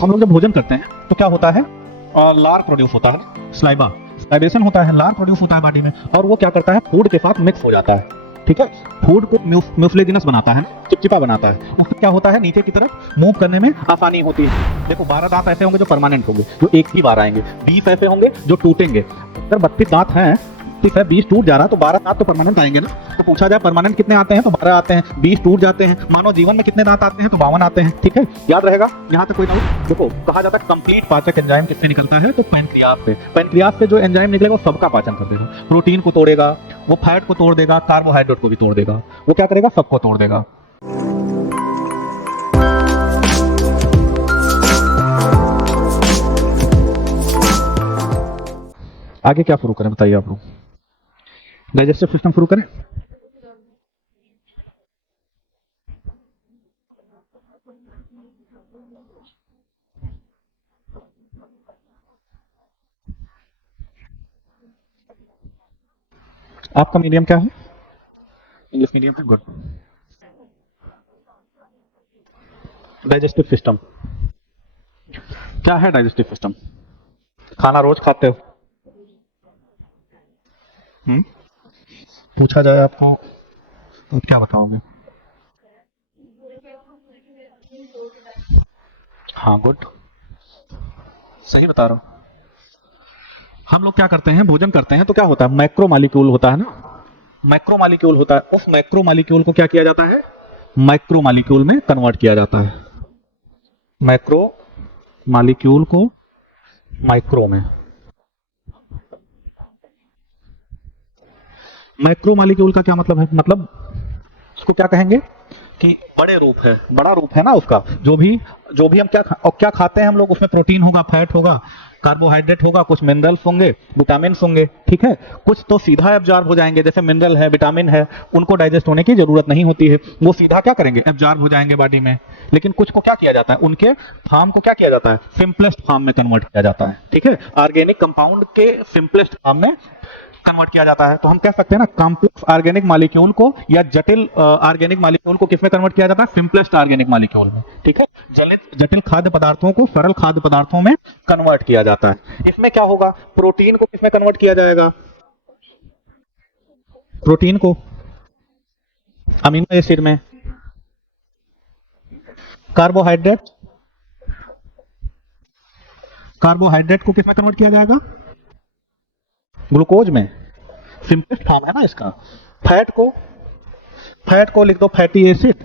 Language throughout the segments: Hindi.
हम लोग जब भोजन करते हैं तो क्या होता है, लार प्रोड्यूस होता है, स्लाइबा, स्लाइबेशन होता है, लार प्रोड्यूस होता है बॉडी में, और वो क्या करता है, फूड के साथ मिक्स हो जाता है। ठीक है, फूड को म्यूसिलेजिनस बनाता है, चिपचिपा बनाता है। उससे क्या होता है, नीचे की तरफ मूव करने में आसानी होती है। देखो 12 दांत ऐसे होंगे जो परमानेंट होंगे, जो एक ही बार आएंगे, 20 ऐसे होंगे जो टूटेंगे। अगर 32 दांत हैं, 20 टूट जा रहा तो 12 दांत तो परमानेंट आएंगे ना। तो पूछा जाए परमानेंट कितने आते हैं तो 12 आते हैं, 20 टूट जाते हैं। मानव जीवन में कितने दांत आते हैं तो 52 आते हैं। ठीक है, याद रहेगा, यहाँ तक कोई डाउट? देखो कहा जाता है कंप्लीट पाचक एंजाइम किससे निकलता है तो पैनक्रियाज से। पैनक्रियाज से जो एंजाइम निकलेगा वो सबका पाचन कर देगा, प्रोटीन को तोड़ेगा, वो फैट को तोड़ देगा, कार्बोहाइड्रेट को भी तोड़ देगा, वो क्या करेगा, सबको तोड़ देगा। आगे क्या शुरू करें बताइए आप लोग? डाइजेस्टिव सिस्टम शुरू करें? आपका मीडियम क्या है? इंग्लिश मीडियम है, गुड। डाइजेस्टिव सिस्टम क्या है? डाइजेस्टिव सिस्टम, खाना रोज खाते हो? पूछा जाए आपको तो आप क्या बताओगे? हाँ, गुड, सही बता रहा हूँ। हम लोग क्या करते हैं, भोजन करते हैं तो क्या होता है, मैक्रो मालिक्यूल होता है ना, मैक्रो मालिक्यूल होता है। उस मैक्रो मालिक्यूल को क्या किया जाता है, माइक्रो मालिक्यूल में कन्वर्ट किया जाता है। मैक्रो मालिक्यूल को माइक्रो में, मैक्रो मालिक्यूल का क्या मतलब है, मतलब उसको क्या कहेंगे कि बड़े रूप है, बड़ा रूप है ना उसका। जो भी हम क्या खाते हैं हम लोग, उसमें प्रोटीन होगा, फैट होगा, कार्बोहाइड्रेट होगा, कुछ मिनरल्स होंगे, विटामिन होंगे। ठीक है, कुछ तो सीधा एब्जॉर्ब हो जाएंगे, जैसे मिनरल है, विटामिन है, उनको डाइजेस्ट होने की जरूरत नहीं होती है, वो सीधा क्या करेंगे, एब्जॉर्ब हो जाएंगे बॉडी में। लेकिन कुछ को क्या किया जाता है, उनके फॉर्म को क्या किया जाता है, सिंपलेस्ट फॉर्म में कन्वर्ट किया जाता है। ठीक है, ऑर्गेनिक कंपाउंड के सिंपलेस्ट फॉर्म में कन्वर्ट किया जाता है। तो हम कह सकते हैं ना, कॉम्प्लेक्स ऑर्गेनिक मॉलिक्यूल को या जटिल ऑर्गेनिक मॉलिक्यूल को किसमें कन्वर्ट किया जाता है, सिंपलेस्ट ऑर्गेनिक मॉलिक्यूल में। ठीक है, जटिल खाद्य पदार्थों को सरल खाद्य पदार्थों में कन्वर्ट किया जाता है। इसमें क्या होगा, प्रोटीन को किसमें कन्वर्ट किया जाएगा, प्रोटीन को अमीनो एसिड में, कार्बोहाइड्रेट कार्बोहाइड्रेट को किसमें कन्वर्ट किया जाएगा, ग्लूकोज में, सिंपलेस्ट फॉर्म है ना इसका। फैट को लिख दो fatty acid,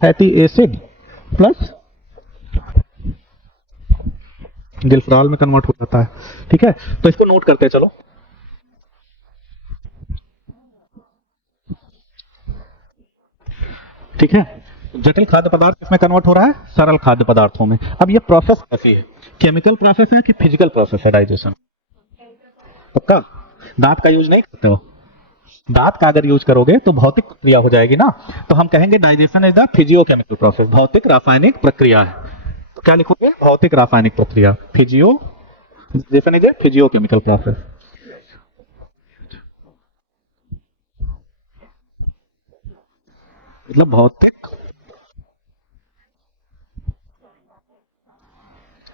fatty acid plus glycerol में कन्वर्ट हो जाता है। ठीक है, तो इसको नोट करते चलो। ठीक है, जटिल खाद्य पदार्थ किसमें कन्वर्ट हो रहा है, सरल खाद्य पदार्थों में। अब ये प्रोसेस कैसी है, केमिकल प्रोसेस है कि फिजिकल प्रोसेस है डाइजेशन? पक्का? दांत का यूज नहीं करते हो? दांत का अगर यूज करोगे तो भौतिक प्रक्रिया हो जाएगी ना। तो हम कहेंगे digestion is the physiochemical process, भौतिक रासायनिक प्रक्रिया है। तो क्या लिखोगे, भौतिक रासायनिक प्रक्रिया, physio, digestion is a physiochemical process. मतलब भौतिक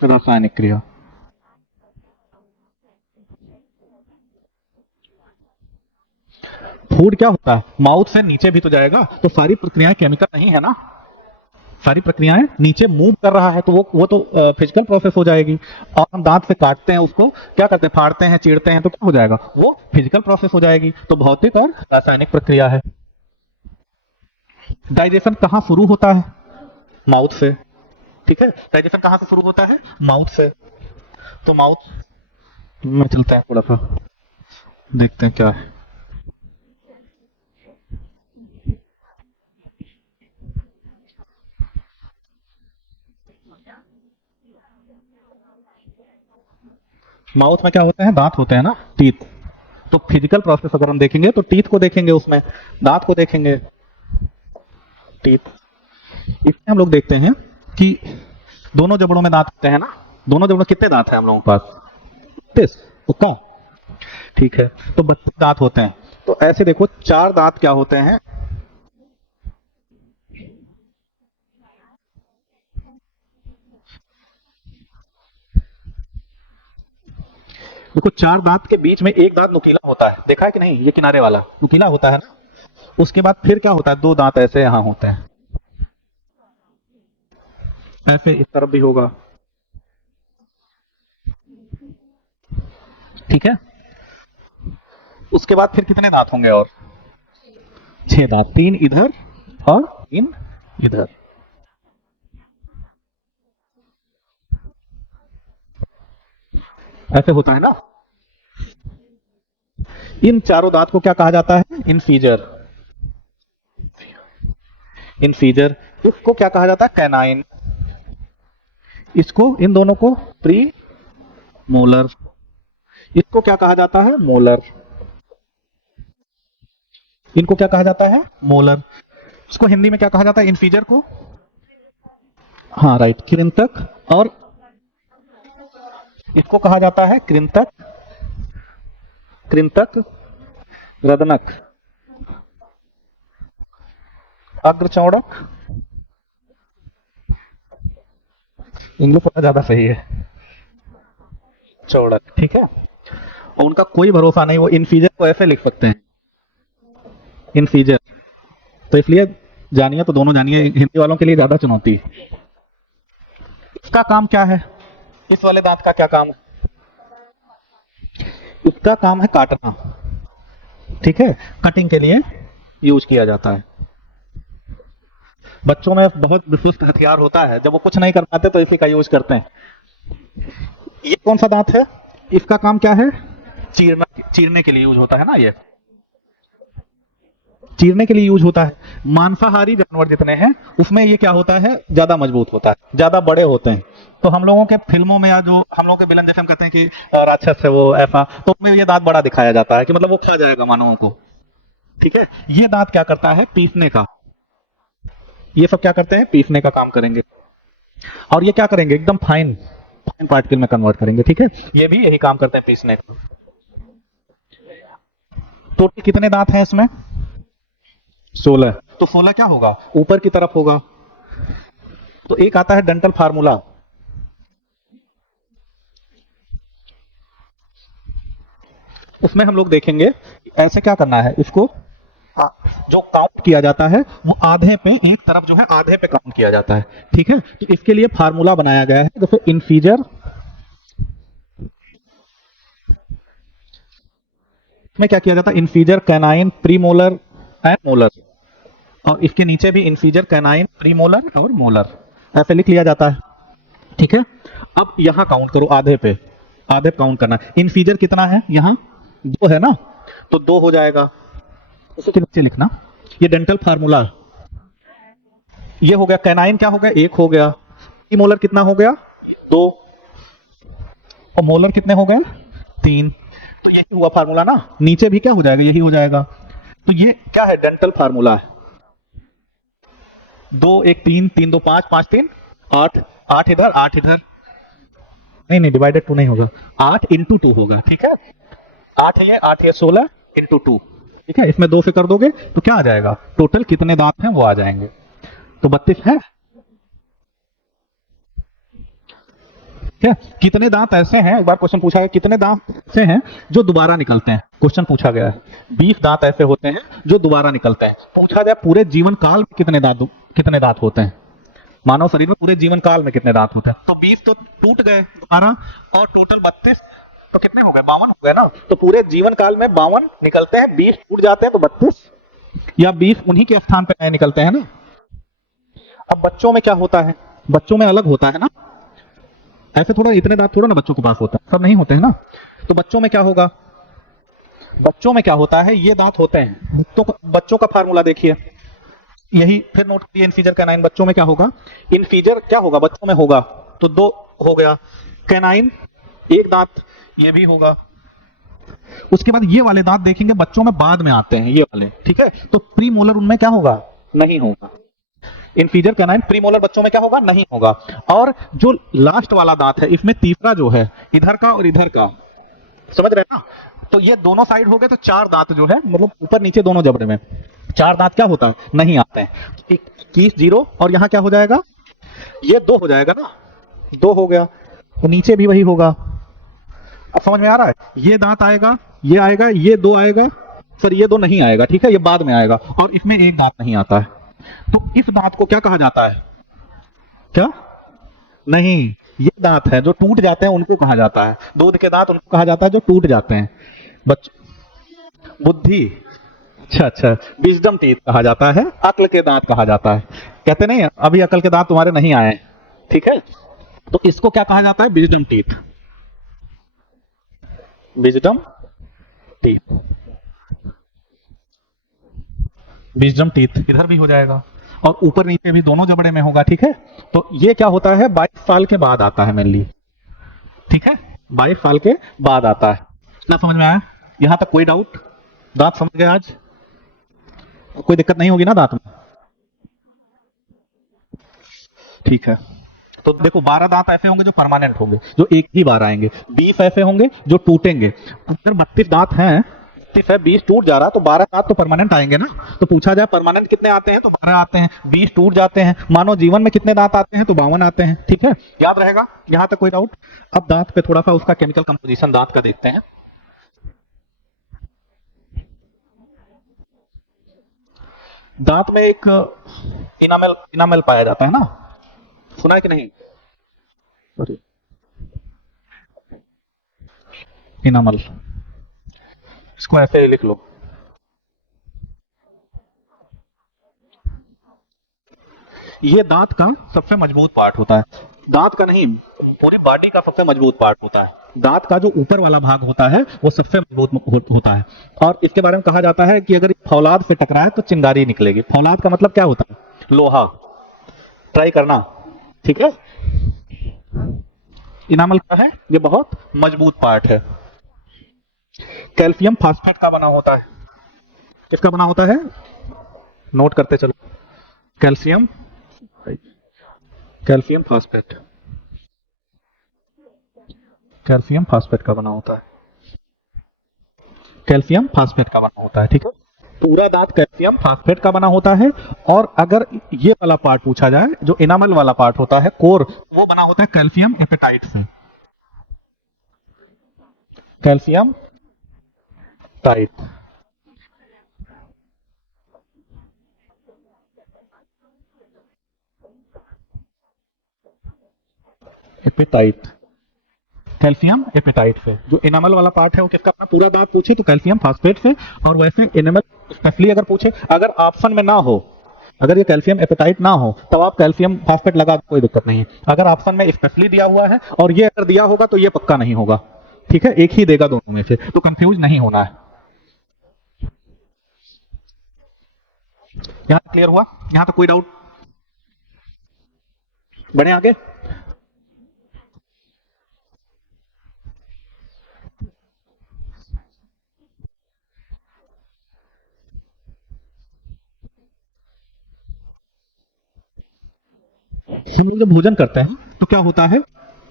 रासायनिक क्रिया। फूड क्या होता है, माउथ से नीचे भी तो जाएगा, तो सारी प्रक्रियाएं केमिकल नहीं है ना, सारी प्रक्रियाएं नीचे मूव कर रहा है, तो वो तो फिजिकल प्रोसेस हो जाएगी। और हम दांत से काटते हैं उसको, क्या करते हैं, फाड़ते हैं, चीरते हैं, तो क्या हो जाएगा, वो फिजिकल प्रोसेस हो जाएगी। तो भौतिक और रासायनिक प्रक्रिया है। डाइजेशन कहाँ शुरू होता है, माउथ से। ठीक है, डाइजेशन कहाँ से शुरू होता है, माउथ से। तो माउथ में चलते हैं, थोड़ा सा देखते हैं क्या है। माउथ में क्या होते हैं, दांत होते हैं ना, टीथ। तो फिजिकल प्रोसेस अगर हम देखेंगे तो टीथ को देखेंगे, उसमें दांत को देखेंगे, टीथ। इसमें हम लोग देखते हैं कि दोनों जबड़ों में दांत होते हैं ना, दोनों जबड़ों कितने दांत हैं हम लोगों के पास, 32। ओके, ठीक है, तो 32 दांत होते हैं। तो ऐसे देखो, 4 दांत क्या होते हैं, देखो चार दांत के बीच में एक दांत नुकीला होता है, देखा है कि नहीं, ये किनारे वाला नुकीला होता है ना। उसके बाद फिर क्या होता है, दो दांत ऐसे यहां होते हैं, ऐसे इस तरफ भी होगा, ठीक है। उसके बाद फिर कितने दांत होंगे, और 6 दांत, 3 इधर और 3 इधर। ऐसे होता है ना। इन चारों दांत को क्या कहा जाता है, इनफीजर। इनफीजर। इसको क्या कहा जाता है, कैनाइन। इसको, इन दोनों को प्री मोलर। इसको क्या कहा जाता है, मोलर। इनको क्या कहा जाता है, मोलर। इसको हिंदी में क्या कहा जाता है, इनफीजर को, हाँ राइट, कृंतक। और इसको कहा जाता है कृंतक, कृंतक, रदनक, अग्रचौड़क। इंग्लिश थोड़ा ज्यादा सही है, चौड़क, ठीक है। और उनका कोई भरोसा नहीं, वो इनफीजर को ऐसे लिख सकते हैं, इनफीजर। तो इसलिए जानिए तो दोनों जानिए, हिंदी वालों के लिए ज्यादा चुनौती है। इसका काम क्या है, इस वाले दांत का क्या काम है, इसका काम है काटना, ठीक है, कटिंग के लिए यूज किया जाता है। बच्चों में बहुत विशिष्ट हथियार होता है, जब वो कुछ नहीं कर पाते तो इसी का यूज करते हैं। ये कौन सा दांत है, इसका काम क्या है, चीरना, चीरने के लिए यूज होता है ना, ये चीरने के लिए यूज होता है। मांसाहारी जानवर जितने हैं उसमें ये क्या होता है, ज्यादा मजबूत होता है, ज्यादा बड़े होते हैं। तो हम लोगों के फिल्मों में या जो हम लोगों के विलन जैसे हम कहते हैं कि राक्षस है वो ऐसा, तो उसमें ये दांत बड़ा दिखाया जाता है कि मतलब वो खा जाएगा मानवों को, ठीक है। ये दांत क्या करता है, पीसने का। ये सब क्या करते हैं, पीसने का काम करेंगे। और ये क्या करेंगे, एकदम फाइन फाइन पार्टिकल में कन्वर्ट करेंगे, ठीक है। ये भी यही काम करते हैं, पीसने का। टोटल कितने दांत हैं इसमें, 16। तो 16 क्या होगा, ऊपर की तरफ होगा। तो एक आता है डेंटल फार्मूला, उसमें हम लोग देखेंगे ऐसे क्या करना है, इसको जो काउंट किया जाता है वो आधे पे, एक तरफ जो है आधे पे काउंट किया जाता है, ठीक है। तो इसके लिए फार्मूला बनाया गया है, जैसे इनफीजर में क्या किया जाता है, इनफीजर, कैनाइन, प्रीमोलर एंड मोलर। और इसके नीचे भी इनफीजर, कैनाइन, प्रीमोलर और मोलर, ऐसे लिख लिया जाता है, ठीक है। अब यहां काउंट करो, आधे पे, आधे पे काउंट करना। इनफीजर कितना है, यहां 2 है ना, तो 2 हो जाएगा, उसके नीचे लिखना। ये डेंटल फार्मूला, ये हो गया। कैनाइन क्या हो गया, 1 हो गया। प्रीमोलर कितना हो गया, 2। और मोलर कितने हो गए, 3। तो यही हुआ फार्मूला ना, नीचे भी क्या हो जाएगा, यही हो जाएगा। तो ये क्या है, डेंटल फार्मूला है। 2 1 3 3 2 5 5 3 8, 8 इधर 8 इधर, नहीं नहीं डिवाइडेड 2 नहीं होगा, 8 इंटू 2 होगा, ठीक है। 8 है ये, 8 है 16 इंटू 2, ठीक है। इसमें 2 से कर दोगे तो क्या आ जाएगा, टोटल कितने दांत हैं वो आ जाएंगे। तो 32 है, ठीक है। कितने दांत ऐसे हैं, एक बार क्वेश्चन पूछा गया, कितने दांत ऐसे हैं जो दोबारा निकलते हैं, क्वेश्चन पूछा गया है। 20 दांत ऐसे होते हैं जो दोबारा निकलते हैं। पूछा जाए पूरे जीवन काल में कितने दांत होते हैं, मानव शरीर में पूरे जीवन काल में कितने दांत होते हैं। तो 20 तो टूट गए दोबारा, और टोटल 32 तो कितने हो गए, 52 हो गए ना। तो पूरे जीवन काल में 52 निकलते हैं, 20 टूट जाते हैं तो 32, या 20 उन्हीं के स्थान पे नए निकलते हैं ना। अब बच्चों में क्या होता है, बच्चों में अलग होता है ना, ऐसे थोड़ा इतने दांत थोड़ा ना बच्चों के पास होता है, सब नहीं होते हैं ना। तो बच्चों में क्या होगा, बच्चों में क्या होता है, ये दांत होते हैं। बच्चों का फार्मूला देखिए, यही फिर नोट करिए, इनफीजर कैनाइन। बच्चों में क्या होगा, इनफीजर क्या होगा, बच्चों में होगा तो 2 हो गया। कैनाइन 1 दांत, ये भी होगा। उसके बाद ये वाले दांत देखेंगे बच्चों में बाद में आते हैं, ये वाले, ठीक है। तो प्री मोलर उनमें क्या होगा, नहीं होगा। इनफीजर कैनाइन प्री मोलर बच्चों में क्या होगा, नहीं होगा। और जो लास्ट वाला दांत है, इसमें तीसरा जो है, इधर का और इधर का, समझ रहे हैं ना। तो ये दोनों साइड हो गए, तो 4 दांत जो है, मतलब ऊपर नीचे दोनों जबड़े में 4 दांत क्या होता है, नहीं आते हैं। 21 0, और यहां क्या हो जाएगा, ये 2 हो जाएगा ना, 2 हो गया। तो नीचे भी वही होगा, अब समझ में आ रहा है? ये दांत आएगा, ये आएगा, ये दो आएगा, सर ये दो नहीं आएगा, ठीक है, ये बाद में आएगा, और इसमें एक दांत नहीं आता है। तो इस दांत को क्या कहा जाता है? क्या? नहीं, ये दांत है जो टूट जाते हैं उनको कहा जाता है, दूध के दांत उनको कहा जाता है जो टूट जाते हैं। बुद्धि, अच्छा, विजडम टीथ कहा जाता है, अक्ल के दांत कहा जाता है। कहते नहीं अभी अक्ल के दांत तुम्हारे नहीं आए, ठीक है, तो इसको क्या कहा जाता है? Wisdom teeth, wisdom teeth, wisdom teeth इधर भी हो जाएगा और ऊपर नीचे भी दोनों जबड़े में होगा, ठीक है। तो ये क्या होता है? 22 साल के बाद आता है मेनली, ठीक है, 22 साल के बाद आता है ना। समझ में आया? यहां तक कोई डाउट? दांत समझ गए? आज कोई दिक्कत नहीं होगी ना दांत में? ठीक है, तो देखो 12 दांत ऐसे होंगे जो परमानेंट होंगे, जो एक ही बार आएंगे। 20 ऐसे होंगे जो टूटेंगे। अगर 32 दांत हैं, 32 है, 20 टूट जा रहा, तो 12 दांत तो परमानेंट आएंगे ना। तो पूछा जाए परमानेंट कितने आते हैं, तो 12 आते हैं। 20 टूट जाते हैं। मानो जीवन में कितने दांत आते हैं, तो 52 आते हैं, ठीक है, याद रहेगा? यहां तक कोई डाउट? अब दांत पे थोड़ा सा उसका केमिकल कंपोजिशन दांत का देखते हैं। दांत में एक इनामेल इनामेल पाया जाता है ना, सुना है कि नहीं? सॉरी, इनामल, इसको ऐसे ही लिख लो। ये दांत का सबसे मजबूत पार्ट होता है। दांत का नहीं, पूरी बॉडी का सबसे मजबूत पार्ट होता है। दांत का जो ऊपर वाला भाग होता है वो सबसे मजबूत होता है। और इसके बारे में कहा जाता है कि अगर फौलाद से टकराए तो चिंगारी निकलेगी। फौलाद का मतलब क्या होता है? लोहा। ट्राई करना, ठीक है। इनामल का है, ये बहुत मजबूत पार्ट है। कैल्शियम फास्फेट का बना होता है। किसका बना होता है? नोट करते चलो। Calcium, calcium phosphate, calcium phosphate का बना होता है। कैल्शियम फास्फेट का बना होता है, ठीक है। पूरा दांत कैल्शियम फास्फेट का बना होता है। और अगर ये वाला पार्ट पूछा जाए, जो इनामल वाला पार्ट होता है, कोर, वो बना होता है कैल्शियम एपेटाइट से। कैल्शियम टाइट, एपेटाइट, कैल्शियम एपेटाइट से। जो एनामल वाला पार्ट है वो किसका? अपना पूरा दांत पूछे तो कैल्शियम फास्फेट से। और वैसे एनामल स्पेशली अगर पूछे, अगर ऑप्शन में ना हो, अगर ये कैल्शियम एपेटाइट ना हो, तब आप कैल्शियम फास्फेट लगा, कोई दिक्कत नहीं है। अगर ऑप्शन में स्पेशली दिया हुआ है और ये अगर दिया होगा तो ये पक्का नहीं होगा, ठीक है, एक ही देगा दोनों में से, तो कंफ्यूज नहीं होना है। यहां क्लियर हुआ? यहां तो कोई डाउट? बढ़े आगे। हम लोग जब भोजन करते हैं तो क्या होता है?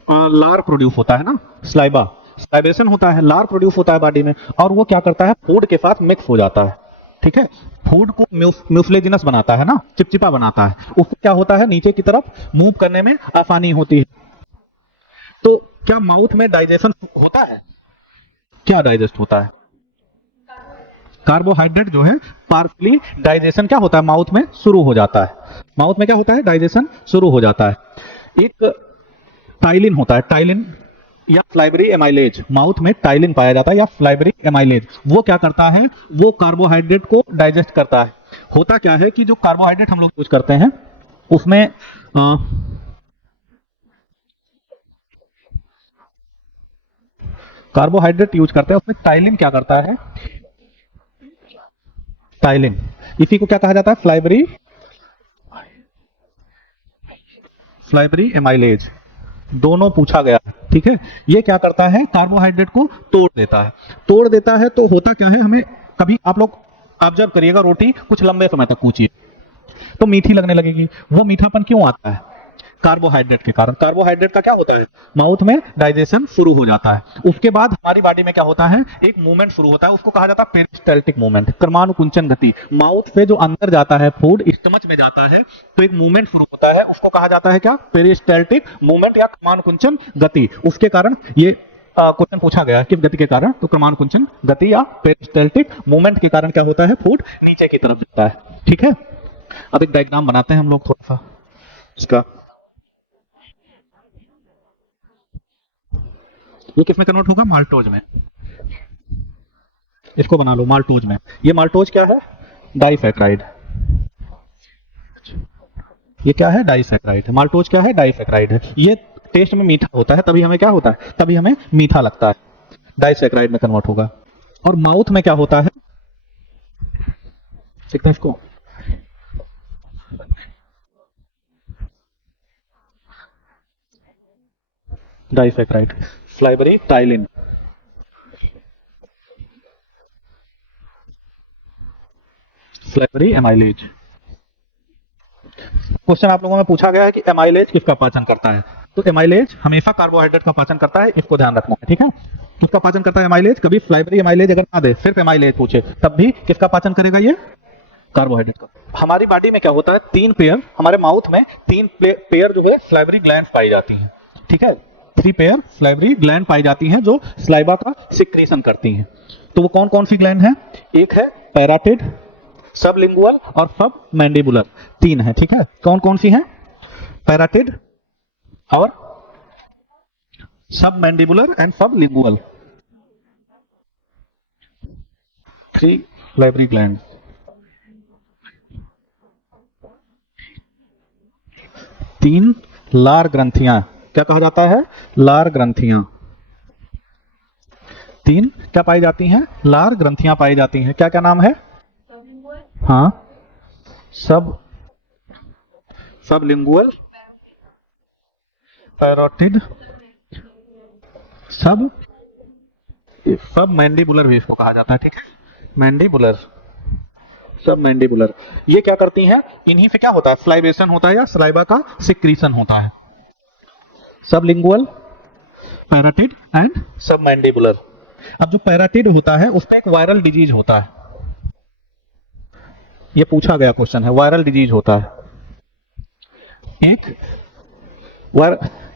लार प्रोड्यूस होता है ना, स्लाइबा, स्लाइबेशन होता है, लार प्रोड्यूस होता है बॉडी में। और वो क्या करता है? फूड के साथ मिक्स हो जाता है, ठीक है। फूड को म्यूसलेजिनस बनाता है ना, चिपचिपा बनाता है। उससे क्या होता है? नीचे की तरफ मूव करने में आसानी होती है। तो क्या माउथ में डाइजेशन होता है? क्या डाइजेस्ट होता है? कार्बोहाइड्रेट जो है पार्सली डाइजेशन क्या होता है? माउथ में शुरू हो जाता है। माउथ में क्या होता है? डाइजेशन शुरू हो जाता है। एक टाइलिन होता है, टाइलिन या फ्लाइबरी एमाइलेज, माउथ में टाइलिन पाया जाता है या फ्लाइबरी एमाइलेज। वो क्या करता है? वो कार्बोहाइड्रेट को डाइजेस्ट करता है। होता क्या है कि जो कार्बोहाइड्रेट हम लोग यूज करते हैं उसमें कार्बोहाइड्रेट यूज करते हैं, उसमें टाइलिन क्या करता है? टाइलिन, इसी को क्या कहा जाता है? फ्लाइबरी, फ्लाइबरी एमाइलेज। दोनों पूछा गया, ठीक है। ये क्या करता है? कार्बोहाइड्रेट को तोड़ देता है। तोड़ देता है तो होता क्या है? हमें कभी आप लोग ऑब्जर्व करिएगा, रोटी कुछ लंबे समय तक कूचिए तो मीठी लगने लगेगी। वो मीठापन क्यों आता है? कार्बोहाइड्रेट के कारण। कार्बोहाइड्रेट का क्या होता है? माउथ में डाइजेशन शुरू हो जाता है। उसके बाद हमारी बॉडी में क्या होता है? एक मूवमेंट शुरू होता है, उसको कहा जाता है पेरिस्टाल्टिक मूवमेंट, क्रमानुकुंचन गति। माउथ से जो अंदर जाता है फूड, स्टमच में जाता है, तो एक मूवमेंट शुरू होता है, उसको कहा जाता है क्या? पेरिस्टाल्टिक मूवमेंट या क्रमानुकुंचन गति। उसके कारण ये क्वेश्चन पूछा गया किस गति के कारण, तो क्रमानुकुंचन गति या पेरिस्टाल्टिक मूवमेंट के कारण क्या होता है, फूड नीचे की तरफ जाता है। ठीक है, अब एक डायग्राम बनाते हैं हम लोग थोड़ा सा इसका। ये किसमें कन्वर्ट होगा, माल्टोज में। इसको बना लो माल्टोज में। ये माल्टोज क्या है, डाइसैकराइड। ये क्या है, डाइसैकराइड। माल्टोज क्या है, डाइसैकराइड है। ये टेस्ट में मीठा होता है, तभी हमें क्या होता है, तभी हमें मीठा लगता है, डाइसैकराइड में कन्वर्ट होगा। और माउथ में क्या होता है, देखते हैं इसको, डाइसैकराइड, फ्लाइबरी टाइलिन, फ्लाइबरी एमाइलेज। क्वेश्चन आप लोगों में पूछा गया है कि एमाइलेज किसका पाचन करता है, तो एमाइलेज हमेशा कार्बोहाइड्रेट का पाचन करता है, इसको ध्यान रखना है। ठीक है, किसका पाचन करता है एमाइलेज, कभी फ्लाइबरी एमाइलेज अगर ना दे, सिर्फ एमाइलेज पूछे, तब भी किसका पाचन करेगा, ये कार्बोहाइड्रेट का। हमारी बॉडी में क्या होता है, तीन पेयर, हमारे माउथ में तीन पेयर जो है फ्लाइबरी ग्लैंड पाई जाती हैं। ठीक है, 3 पेयर फ्लाइबरी ग्लैंड पाई जाती हैं जो स्लाइवा का सिक्रीशन करती हैं। तो वो कौन कौन सी ग्लैंड है, एक है पैराटिड, सबलिंगुअल और सब मैंडिबुलर, तीन है। ठीक है, कौन कौन सी हैं, पैराटिड और सब मैंडिबुलर एंड सब लिंगुअल, 3 फ्लाइबरी ग्लैंड। तीन लार ग्रंथियां, क्या कहा जाता है, लार ग्रंथियां। तीन क्या पाई जाती हैं, लार ग्रंथियां पाई जाती हैं। क्या क्या नाम है, हाँ, सब लिंगुअल, पैरोटिड, सब मैंडिबुलर भी इसको कहा जाता है। ठीक है, मैंडिबुलर, सब मैंडिबुलर। ये क्या करती हैं, इन्हीं से क्या होता है, स्लाइवेशन होता है या स्लाइवा का सिक्रीशन होता है। सबलिंगुअल, पैराटिड एंड सब मैंडिबुलर। अब जो पैराटिड होता है उसमें एक वायरल डिजीज होता है, ये पूछा गया क्वेश्चन है, वायरल डिजीज होता है।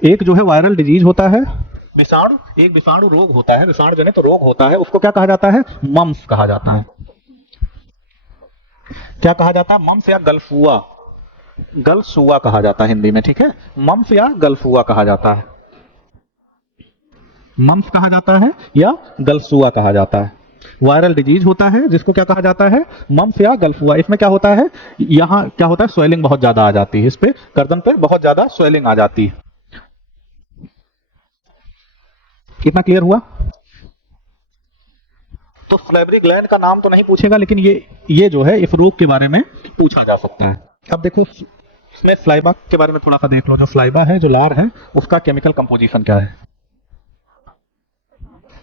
एक जो है वायरल डिजीज होता है, विषाणु, एक विषाणु रोग होता है, विषाणु जनित रोग होता है, उसको क्या कहा जाता है, मम्स कहा जाता है। क्या कहा जाता है, मम्स या गलफुआ, गलसुआ कहा जाता है हिंदी में। ठीक है, मम्स या गलफुआ कहा जाता है, मम्स कहा जाता है या गलसुआ कहा जाता है। वायरल डिजीज होता है जिसको क्या कहा जाता है, मम्स या गलफुआ। इसमें क्या होता है, यहाँ क्या होता है, स्वेलिंग बहुत ज्यादा आ जाती है, इस पे गर्दन पे बहुत ज्यादा स्वेलिंग आ जाती है। कितना क्लियर हुआ। तो फ्लाइबरी ग्लैंड का नाम तो नहीं पूछेगा, लेकिन ये जो है इस रोग के बारे में पूछा जा सकता है। अब देखो इसमें फ्लाइबा के बारे में थोड़ा सा देख लो, जो फ्लाइबा है, जो लार है, उसका केमिकल कंपोजिशन क्या है,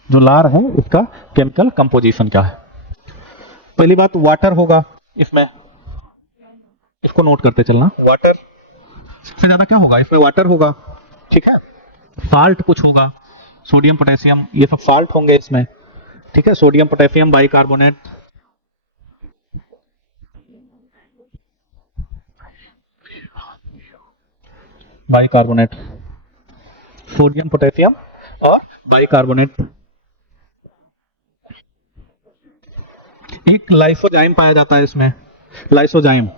जो लार है उसका केमिकल कंपोजिशन क्या है। पहली बात वाटर होगा इसमें, इसको नोट करते चलना, वाटर सबसे ज्यादा क्या होगा इसमें, वाटर होगा। ठीक है, साल्ट कुछ होगा, सोडियम पोटेशियम, ये सब साल्ट होंगे इसमें। ठीक है, sodium potassium bicarbonate, bicarbonate, sodium potassium और बाइकार्बोनेट। एक लाइसोजाइम पाया जाता है इसमें, लाइसोजाइम।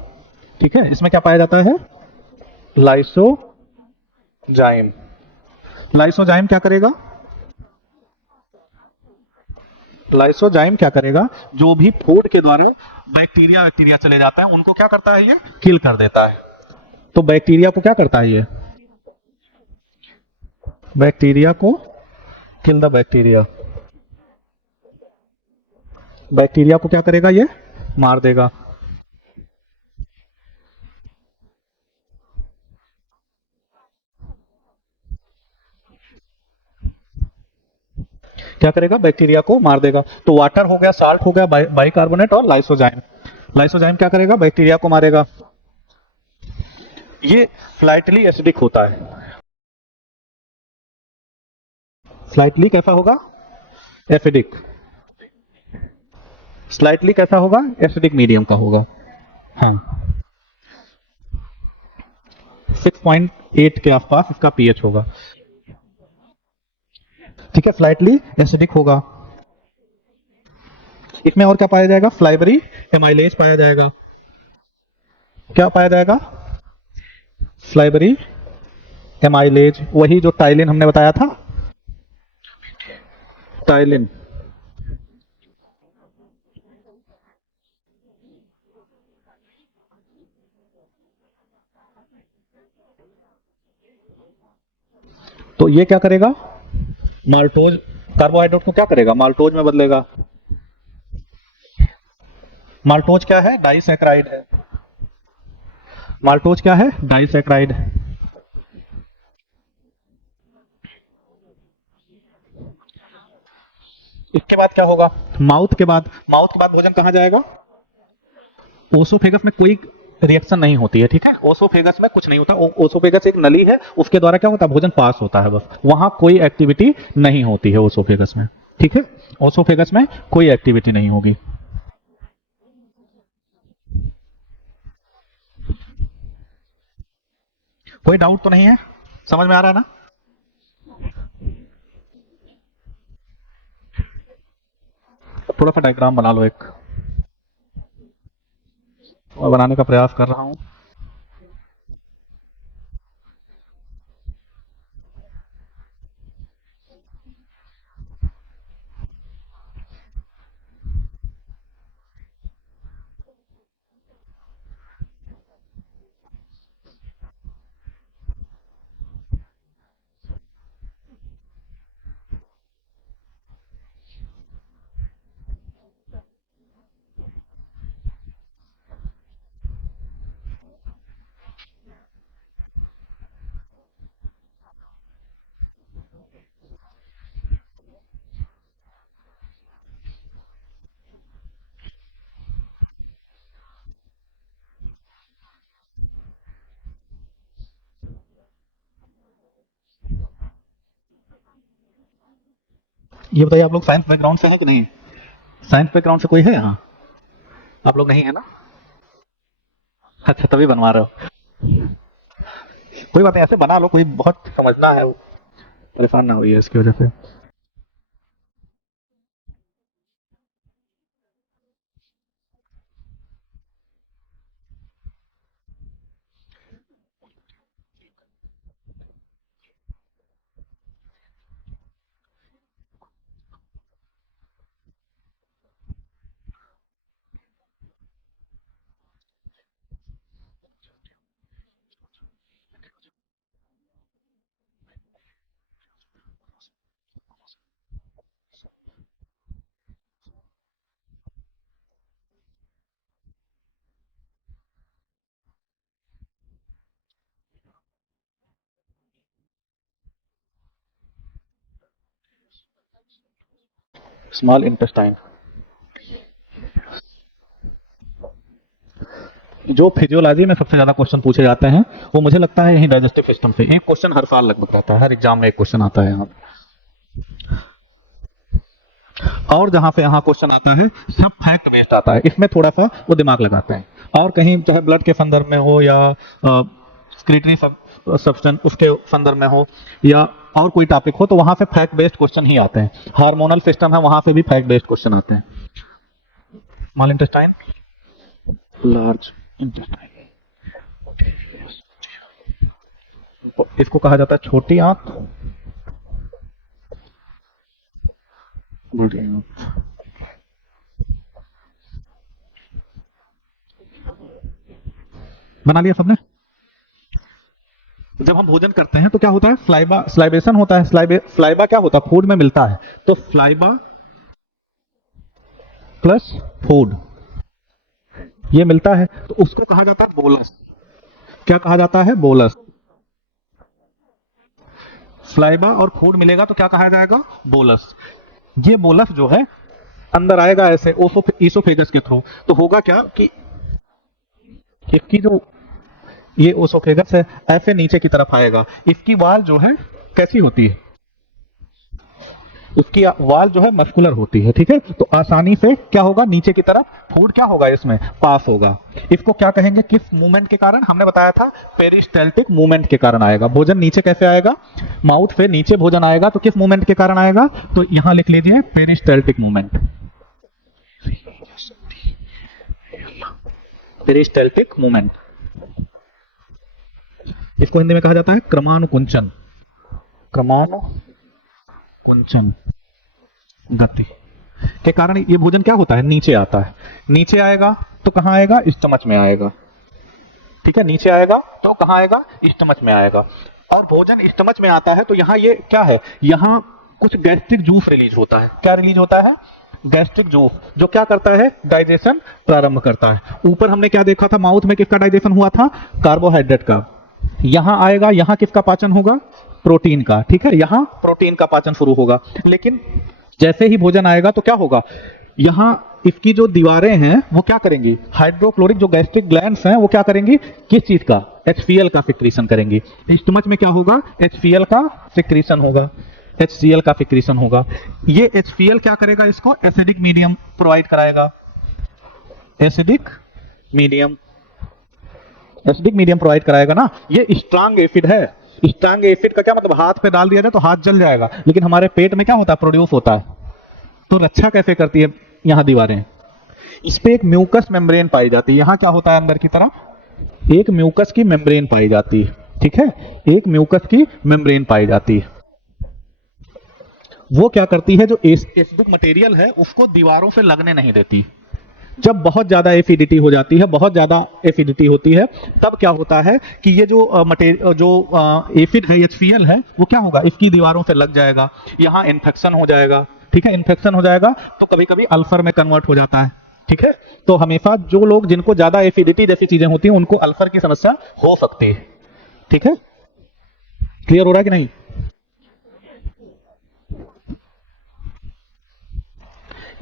ठीक है, इसमें क्या पाया जाता है, लाइसोजाइम। लाइसोजाइम क्या करेगा, लाइसोजाइम क्या करेगा, जो भी फूड के द्वारा बैक्टीरिया चले जाता है उनको क्या करता है, ये किल कर देता है। तो बैक्टीरिया को क्या करता है, ये बैक्टीरिया को किल द बैक्टीरिया, बैक्टीरिया को क्या करेगा, ये मार देगा। क्या करेगा, बैक्टीरिया को मार देगा। तो वाटर हो गया, साल्ट हो गया, बाइकार्बोनेट और लाइसोजाइम। लाइसोजाइम क्या करेगा, बैक्टीरिया को मारेगा। ये स्लाइटली एसिडिक होता है, स्लाइटली कैसा होगा, एसिडिक। स्लाइटली कैसा होगा, एसिडिक मीडियम का होगा। हाँ, 6.8 के आसपास इसका पीएच होगा। ठीक है, स्लाइटली एसिडिक होगा। इसमें और क्या पाया जाएगा? फ्लाइबरी एमाइलेज पाया जाएगा। क्या पाया जाएगा? फ्लाइबरी एमाइलेज, वही जो टाइलिन हमने बताया था, टाइलिन। तो ये क्या करेगा? माल्टोज कार्बोहाइड्रेट को क्या करेगा? माल्टोज में बदलेगा। माल्टोज क्या है? डाइसैकराइड है। माल्टोज क्या है? डाइसैकराइड। इसके बाद क्या होगा? माउथ के बाद भोजन कहाँ जाएगा? ओसोफेगस में कोई रिएक्शन नहीं होती है, ठीक है, ओसोफेगस में कुछ नहीं होता। ओसोफेगस एक नली है, उसके द्वारा क्या होता है? भोजन पास होता है बस, वहां कोई एक्टिविटी नहीं होती है ओसोफेगस में, ठीक है, ओसोफेगस में कोई एक्टिविटी नहीं होगी। कोई डाउट तो नहीं है? समझ में आ रहा है ना? थोड़ा सा डायग्राम बना लो एक, और बनाने का प्रयास कर रहा हूं। ये बताइए, आप लोग साइंस बैकग्राउंड से हैं कि नहीं? साइंस बैकग्राउंड से कोई है यहाँ? आप लोग नहीं है ना? अच्छा, तभी बनवा रहे हो। कोई बात नहीं, ऐसे बना लो, कोई बहुत समझना है, परेशान ना होइए इसकी वजह से। स्मॉल इंटेस्टाइन, जो फिजियोलॉजी में सबसे ज्यादा क्वेश्चन पूछे जाते हैं, वो मुझे लगता है यही डाइजेस्टिव सिस्टम से। एक क्वेश्चन हर साल लगभग आता है, हर एग्जाम में एक क्वेश्चन आता है यहाँ पे। और जहां पे यहाँ क्वेश्चन आता है, सब फैक्ट बेस्ड आता है, इसमें थोड़ा सा वो दिमाग लगाते हैं। और कहीं चाहे ब्लड के संदर्भ में हो, या स्क्रीटरी सब्सटेंस उसके संदर्भ में हो, या और कोई टॉपिक हो, तो वहां से फैक्ट बेस्ड क्वेश्चन ही आते हैं। हार्मोनल सिस्टम है, वहां से भी फैक्ट बेस्ड क्वेश्चन आते हैं। स्मॉल इंटेस्टाइन, लार्ज इंटेस्टाइन, इसको कहा जाता है छोटी आंत, बड़ी आंत। बना लिया सबने? जब हम भोजन करते हैं तो क्या होता है? फ्लाइबा स्लाइबेशन होता है। फ्लाइबा क्या होता है? फूड में मिलता है, तो फ्लाइबा प्लस फूड ये मिलता है, तो उसको कहा जाता है बोलस। क्या कहा जाता है? बोलस। फ्लाइबा और फूड मिलेगा तो क्या कहा जाएगा? बोलस। ये बोलस जो है अंदर आएगा ऐसे ईसोफेगस के थ्रू, तो होगा क्या कि इसकी जो ये ओसोफेगस है, ऐसे नीचे की तरफ आएगा। इसकी वाल जो है कैसी होती है? उसकी वॉल जो है मस्कुलर होती है, ठीक है। तो आसानी से क्या होगा, नीचे की तरफ फूड क्या होगा, इसमें पास होगा। इसको क्या कहेंगे, किस मूवमेंट के कारण, हमने बताया था पेरिस्टाल्टिक मूवमेंट के कारण आएगा। भोजन नीचे कैसे आएगा, माउथ से नीचे भोजन आएगा, तो किस मूवमेंट के कारण आएगा, तो यहां लिख लीजिए पेरिस्टाल्टिक मूवमेंट, पेरिस्टाल्टिक मूवमेंट। इसको हिंदी में कहा जाता है क्रमानुकुंचन, क्रमानुकुंचन गति के कारण ये भोजन क्या होता है, नीचे आता है। नीचे आएगा तो कहां आएगा, स्टमच में आएगा, ठीक है। नीचे आएगा तो कहां आएगा, स्टमच में आएगा। और भोजन स्टमच में आता है तो यहां ये क्या है, यहां कुछ गैस्ट्रिक जूस रिलीज होता है। क्या रिलीज होता है, गैस्ट्रिक जूस, जो क्या करता है, डाइजेशन प्रारंभ करता है। ऊपर हमने क्या देखा था, माउथ में किसका डाइजेशन हुआ था, कार्बोहाइड्रेट का। यहां आएगा, यहां किसका पाचन होगा, प्रोटीन का, ठीक है। यहां प्रोटीन का पाचन शुरू होगा। लेकिन जैसे ही भोजन आएगा तो क्या होगा, यहां इसकी जो दीवारें हैं वो क्या करेंगी, हाइड्रोक्लोरिक जो गैस्ट्रिक ग्लैंड्स हैं वो क्या करेंगी, किस चीज का, HCl का सिक्रीशन करेंगी। स्टमच में क्या होगा, HCl का सिक्रीशन होगा, HCl का सिक्रीशन होगा। ये HCl क्या करेगा, इसको एसिडिक मीडियम प्रोवाइड कराएगा, acidic medium, acidic medium provide कराएगा ना। ये स्ट्रांग एसिड है। स्ट्रांग एसिड का क्या मतलब, हाथ पे डाल दिया जाए तो हाथ जल जाएगा, लेकिन हमारे पेट में क्या होता है, प्रोड्यूस होता है। तो रक्षा कैसे करती है यहां दीवारें, इस पे एक म्यूकस मेम्ब्रेन पाई जाती है। यहां क्या होता है, अंदर की तरफ एक म्यूकस की मेम्ब्रेन पाई जाती है, ठीक है। एक म्यूकस की मेम्ब्रेन पाई जाती है। वो क्या करती है, जो एसिडिक मटेरियल है उसको दीवारों से लगने नहीं देती। जब बहुत ज्यादा एसिडिटी हो जाती है, बहुत ज्यादा एसिडिटी होती है, तब क्या होता है कि ये जो एसिड है, HCl है, वो क्या होगा, इसकी दीवारों से लग जाएगा, यहां इन्फेक्शन हो जाएगा, ठीक है। इन्फेक्शन हो जाएगा तो कभी कभी अल्सर में कन्वर्ट हो जाता है, ठीक है। तो हमेशा जो लोग जिनको ज्यादा एसिडिटी जैसी चीजें होती हैं उनको अल्सर की समस्या हो सकती है, ठीक है। क्लियर हो रहा है कि नहीं।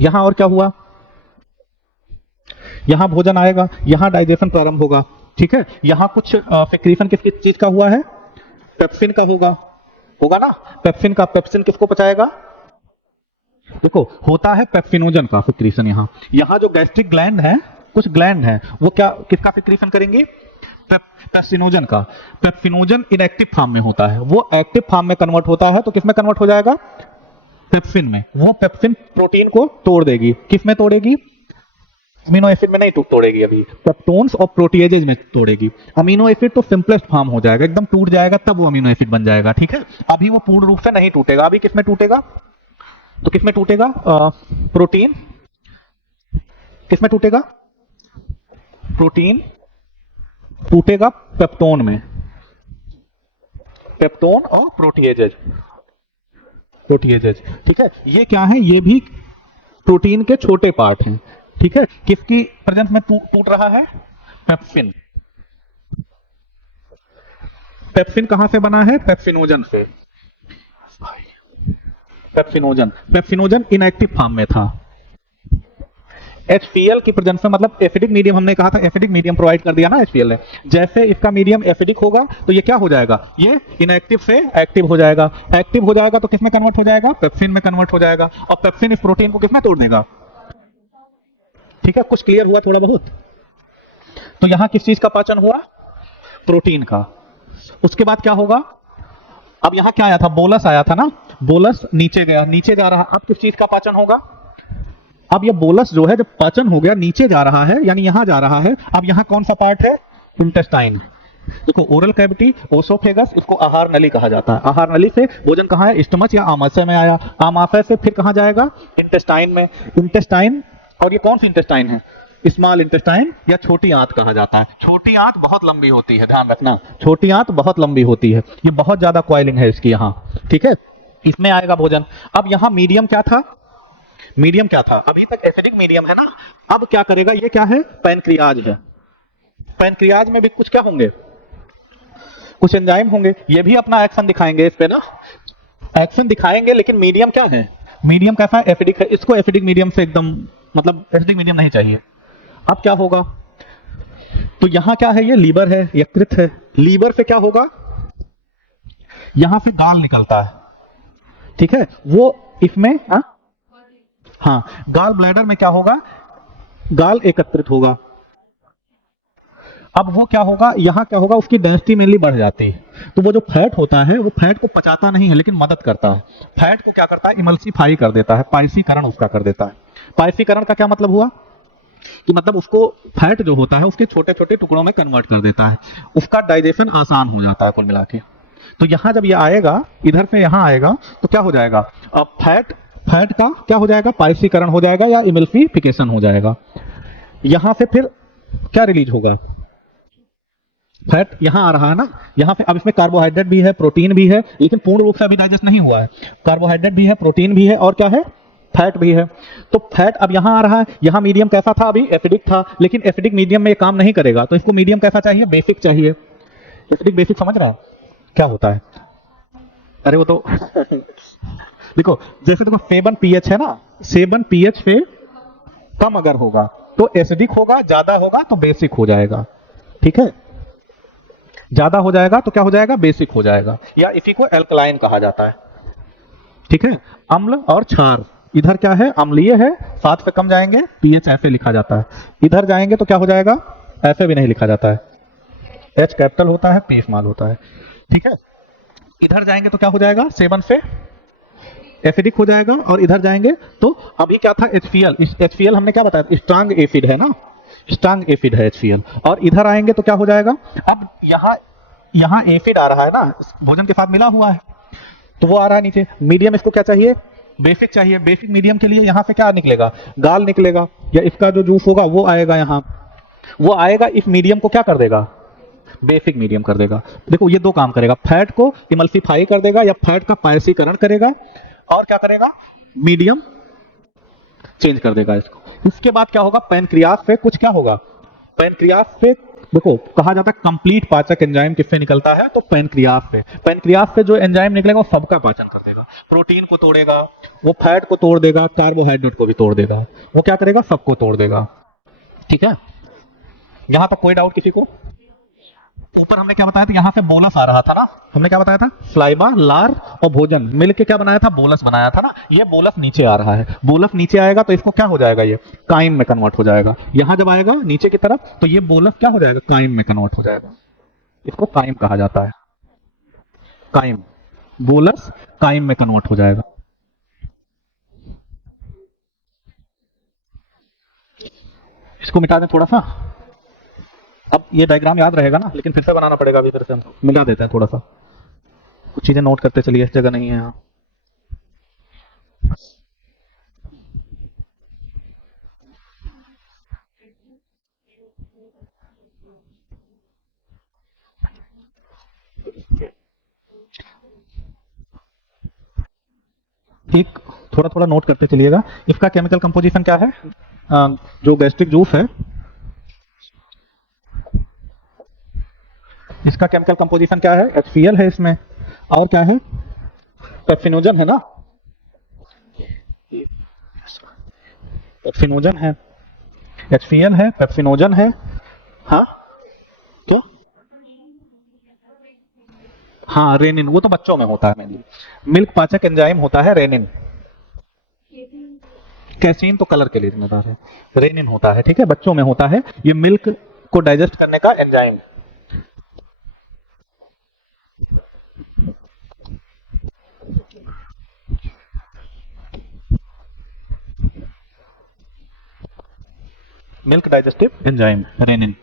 यहां और क्या हुआ, यहां भोजन आएगा, यहां डाइजेशन प्रारंभ होगा, ठीक है। यहां कुछ सेक्रीशन किस चीज का हुआ है, पेप्सिन का होगा ना। पेप्सिन का, पेप्सिन किसको पचाएगा, देखो होता है पेप्सिनोजन का सेक्रीशन। यहां जो गैस्ट्रिक ग्लैंड है, कुछ ग्लैंड है, वो क्या किसका सेक्रीशन करेंगे, पेप्सिनोजन का। पेप्सिनोजन इनएक्टिव फॉर्म में होता है, वो एक्टिव फॉर्म में कन्वर्ट होता है तो किस में कन्वर्ट हो जाएगा, पेप्सिन में। वो पेप्सिन प्रोटीन को तोड़ देगी, किस में तोड़ेगी, अमीनो एसिड में नहीं तोड़ेगी, अभी पेप्टोन्स और प्रोटीएजेज में तोड़ेगी। अमीनो एसिड तो सिंपलेस्ट फॉर्म हो जाएगा, एकदम टूट जाएगा तब वो अमीनो एसिड बन जाएगा, ठीक है। अभी वो पूर्ण रूप से नहीं टूटेगा। अभी किस में टूटेगा, तो किस में टूटेगा, प्रोटीन, किस में टूटेगा, प्रोटीन टूटेगा पेप्टोन में, पेप्टोन और प्रोटीएजेज, ठीक है। ये क्या है, ये भी प्रोटीन के छोटे पार्ट हैं, ठीक है। किसकी प्रेजेंस में टूट रहा है, पेप्सिन। पेप्सिन कहां से बना है, पेप्सिनोजन से। पेप्सिनोजन इनएक्टिव फॉर्म में था। HCl की प्रेजेंस में, मतलब एसिडिक मीडियम, हमने कहा था एसिडिक मीडियम प्रोवाइड कर दिया ना HCl ने। जैसे इसका मीडियम एसिडिक होगा तो ये क्या हो जाएगा, ये इनएक्टिव से एक्टिव हो जाएगा। एक्टिव हो जाएगा तो किसमें कन्वर्ट हो जाएगा, पेप्सिन में कन्वर्ट हो जाएगा। और पेप्सिन इस प्रोटीन को किसमें तोड़ देगा, ठीक है। कुछ क्लियर हुआ थोड़ा बहुत। तो यहां किस चीज का पाचन हुआ, प्रोटीन का। उसके बाद क्या होगा, अब यहां क्या आया था, बोलस आया था ना। बोलस नीचे गया, नीचे जा रहा, अब किस चीज का पाचन होगा। अब ये बोलस जो है, जब पाचन हो गया, नीचे जा रहा है, यानी यहां जा रहा है। अब यहां कौन सा पार्ट है, इंटेस्टाइन। देखो ओरल कैविटी, ओसोफेगस, इसको आहार नली कहा जाता है। आहार नली से भोजन कहां है, स्टमच या आमाशय में आया। आमाशय से फिर कहां जाएगा, इंटेस्टाइन में। इंटेस्टाइन, और ये कौन सी इंटेस्टाइन है, स्मॉल इंटेस्टाइन या छोटी आंत कहा जाता है। छोटी आंत बहुत लंबी होती है, ध्यान रखना, छोटी आंत बहुत लंबी होती है। ये बहुत ज्यादा कॉइलिंग है इसकी यहाँ, ठीक है। इसमें आएगा भोजन। अब यहाँ मीडियम क्या था, मीडियम क्या था, अभी तक एसिडिक मीडियम है ना। अब क्या करेगा, ये क्या है, पैनक्रियाज है। पैनक्रियाज में भी कुछ क्या होंगे, कुछ एंजाइम होंगे। ये भी अपना एक्शन दिखाएंगे इस पे ना, एक्शन दिखाएंगे। लेकिन मीडियम क्या है, मीडियम कैसा है, एसिडिक है। इसको एसिडिक मीडियम से एकदम, मतलब एसिडिक मीडियम नहीं चाहिए। अब क्या होगा, तो यहां क्या है, ये लीवर है, यकृत है। लीवर से क्या होगा, यहां से दाल निकलता है, ठीक है। वो इसमें हाँ गाल ब्लैडर में क्या होगा, गाल एकत्रित होगा। अब वो क्या होगा, यहाँ क्या होगा, उसकी डेंसिटी मेनली बढ़ जाती है। तो वो जो फैट होता है वो फैट को पचाता नहीं है लेकिन मदद करता है। फैट को क्या करता है, इमल्सीफाई कर देता है, पाइसीकरण उसका कर देता है। पाइसीकरण का क्या मतलब हुआ कि मतलब उसको फैट जो होता है उसके छोटे छोटे टुकड़ों में कन्वर्ट कर देता है, उसका डाइजेशन आसान हो जाता है कुल मिला के। तो यहाँ जब ये आएगा, इधर से यहाँ आएगा तो क्या हो जाएगा, अब फैट का क्या हो जाएगा, पाइसीकरण हो जाएगा या इमल्सिफिकेशन हो जाएगा। यहां से फिर क्या रिलीज होगा, फैट यहां आ रहा है ना, यहां पे अब इसमें कार्बोहाइड्रेट भी है, प्रोटीन भी है, लेकिन पूर्ण रूप से अभी डाइजेस्ट नहीं हुआ है। कार्बोहाइड्रेट भी है, प्रोटीन भी है और क्या है, फैट भी है। तो फैट अब यहां आ रहा है, यहां मीडियम कैसा था, अभी एसिडिक था, लेकिन एसिडिक मीडियम में ये काम नहीं करेगा, तो इसको मीडियम कैसा चाहिए, बेसिक चाहिए। एसिडिक बेसिक समझ रहे हैं क्या होता है, अरे वो तो देखो जैसे देखो 7 pH है ना, 7 pH से कम अगर होगा तो एसिडिक होगा, ज्यादा होगा तो बेसिक हो जाएगा, ठीक है। ज्यादा हो जाएगा तो क्या हो जाएगा, बेसिक हो जाएगा, या इसी को एल्कलाइन कहा जाता है, ठीक है। अम्ल और क्षार, इधर क्या है, अम्लीय है, 7 से कम जाएंगे पीएच ऐसे लिखा जाता है, इधर जाएंगे तो क्या हो जाएगा, ऐसे भी नहीं लिखा जाता है, एच कैपिटल होता है, पी स्मॉल होता है, ठीक है। इधर जाएंगे तो क्या हो जाएगा, 7 से एसिडिक हो जाएगा, और इधर जाएंगे तो अभी क्या था, HCl, इस HCl हमने क्या बताया, स्ट्रांग एसिड है ना, स्ट्रांग एसिड है HCl, और इधर आएंगे तो क्या हो जाएगा, अब यहाँ एसिड आ रहा है ना, भोजन के साथ मिला हुआ है, तो वो आ रहा है नीचे। मीडियम इसको क्या चाहिए, बेसिक चाहिए। बेसिक मीडियम के लिए यहाँ से क्या निकलेगा, गाल निकलेगा, या इसका जो जूस होगा वो आएगा यहाँ, वो आएगा, इस मीडियम को क्या कर देगा, बेसिक मीडियम कर देगा। देखो ये दो काम करेगा, फैट को इमल्सिफाई कर देगा या फैट का पायसीकरण करेगा, और क्या करेगा, मीडियम चेंज कर देगा इसको। इसके बाद क्या होगा, पैनक्रियास से कुछ क्या होगा, पैनक्रियास से देखो कहा जाता है कंप्लीट पाचक एंजाइम किससे निकलता है, तो पैनक्रियास से। पैनक्रियास से जो एंजाइम निकलेगा वो सबका पाचन कर देगा, प्रोटीन को तोड़ेगा, वो फैट को तोड़ देगा, कार्बोहाइड्रेट को भी तोड़ देगा, वो क्या करेगा, सबको तोड़ देगा, ठीक है। यहां तक कोई डाउट किसी को। ऊपर हमने क्या बताया था, यहां से बोलस आ रहा था ना, हमने क्या बताया था, स्लाइबा, लार और भोजन मिलके क्या बनाया था, बोलस बनाया था ना। ये बोलस नीचे आ रहा है, बोलस नीचे आएगा तो इसको क्या हो जाएगा, ये काइम में कन्वर्ट हो जाएगा। यहां जब आएगा नीचे की तरफ तो ये बोलस क्या हो जाएगा, काइम में कन्वर्ट हो जाएगा, इसको काइम कहा जाता है, काइम, बोलस काइम में कन्वर्ट हो जाएगा। इसको मिटा दें थोड़ा सा, अब ये डायग्राम याद रहेगा ना, लेकिन फिर से बनाना पड़ेगा, अभी फिर से हम मिला देते हैं थोड़ा सा, कुछ चीजें नोट करते चलिए, इस जगह नहीं है यहाँ। एक थोड़ा थोड़ा नोट करते चलिएगा। इसका केमिकल कंपोजिशन क्या है, जो गैस्ट्रिक जूस है इसका केमिकल कंपोजिशन क्या है, HCl है इसमें, और क्या है, पेप्सिनोजन है ना, पेप्सिनोजन है, HCl है, पेप्सिनोजन है, हाँ तो हाँ रेनिन, वो तो बच्चों में होता है मेनली, मिल्क पाचक एंजाइम होता है रेनिन, कैसीन तो कलर के लिए जिम्मेदार है, रेनिन होता है, ठीक है, बच्चों में होता है, ये मिल्क को डाइजेस्ट करने का enzyme. Milk digestive enzyme rennin.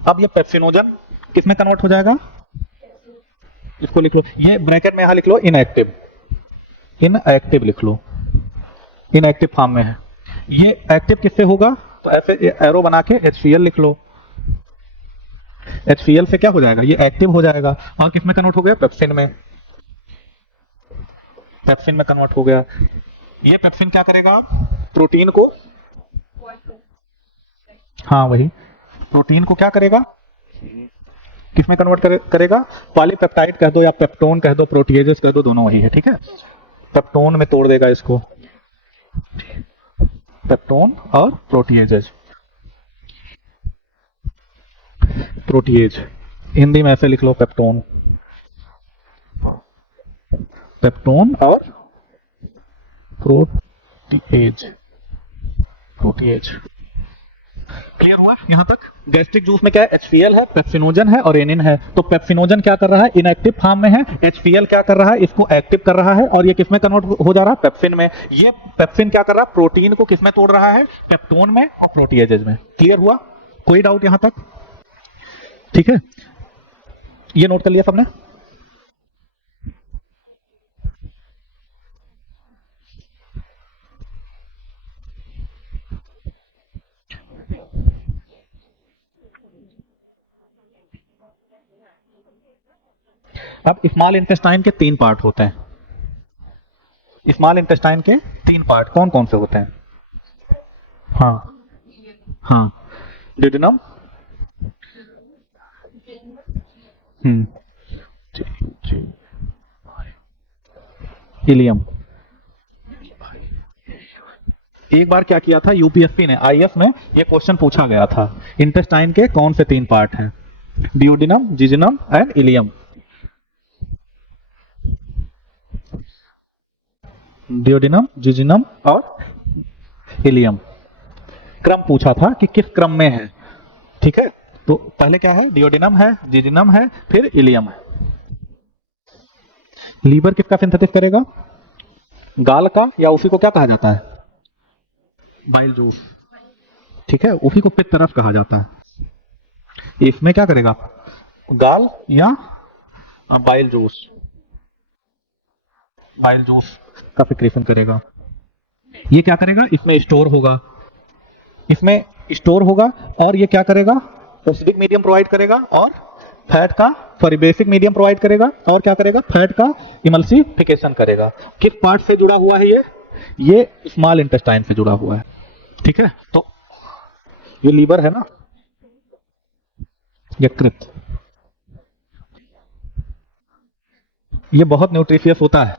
अब ये पेप्सिनोजन किसमें कन्वर्ट हो जाएगा, इसको लिख लो, ये ब्रैकेट में यहां लिख लो इनएक्टिव, इनएक्टिव लिख लो, इनएक्टिव फॉर्म में है। ये एक्टिव किससे होगा, तो ऐसे एरो बना के HCl लिख लो, HCl से क्या हो जाएगा, ये एक्टिव हो जाएगा, और किसमें कन्वर्ट हो गया, पेप्सिन में, पेप्सिन में कन्वर्ट हो गया। ये पेप्सिन क्या करेगा, प्रोटीन को, हाँ वही, प्रोटीन को क्या करेगा, किसमें कन्वर्ट करेगा, पॉलीपेप्टाइड कह दो या पेप्टोन कह दो, प्रोटीएजेस कह दो, दोनों वही है, ठीक है। पेप्टोन में तोड़ देगा इसको, पेप्टोन और प्रोटीएजेस, प्रोटीएज हिंदी में ऐसे लिख लो, पेप्टोन पेप्टोन और प्रोटीएज। प्रोटीएज क्लियर हुआ यहां तक? गैस्ट्रिक जूस में क्या है? HCl है, पेप्सिनोजन है और एनिन है। तो पेप्सिनोजन क्या कर रहा है? इनएक्टिव फॉर्म में है। HCl क्या कर रहा है? इसको एक्टिव कर रहा है और ये किसमें कन्वर्ट हो जा रहा है? पेप्सिन में। ये पेप्सिन क्या कर रहा है? प्रोटीन को किसमें तोड़ रहा है? पेप्टोन में और प्रोटीएजेज में। क्लियर हुआ? कोई डाउट यहां तक? ठीक है, ये नोट कर लिया सबने? अब स्मॉल इंटेस्टाइन के 3 पार्ट होते हैं। स्मॉल इंटेस्टाइन के 3 पार्ट कौन कौन से होते हैं? हाँ हाँ, ड्यूडेनम, हम्म, इलियम। एक बार क्या किया था यूपीएससी ने, आईएएस में ये क्वेश्चन पूछा गया था, इंटेस्टाइन के कौन से 3 पार्ट हैं? Duodenum, jejunum and ileum. Duodenum, jejunum और इलियम। क्रम पूछा था कि किस क्रम में है। ठीक है, तो पहले क्या है? डियोडिनम है, जिजिनम है, फिर इलियम है। लीवर किसका सिंथेसिस करेगा? गाल का, या उसी को क्या कहा जाता है? Bile juice. ठीक है, उसी को पित्त रस कहा जाता है। इसमें क्या करेगा? गाल या बाइल जूस, बाइल जूस का सिक्रेशन करेगा। ये क्या करेगा? इसमें स्टोर होगा, इसमें स्टोर होगा और ये क्या करेगा? एसिडिक मीडियम प्रोवाइड करेगा और फैट का, सॉरी बेसिक मीडियम प्रोवाइड करेगा और क्या करेगा? फैट का इमल्सिफिकेशन करेगा। किस पार्ट से जुड़ा हुआ है ये स्मॉल इंटेस्टाइन से जुड़ा हुआ है। ठीक है, तो ये लीवर है ना, यकृत, ये बहुत न्यूट्रिशियस होता है।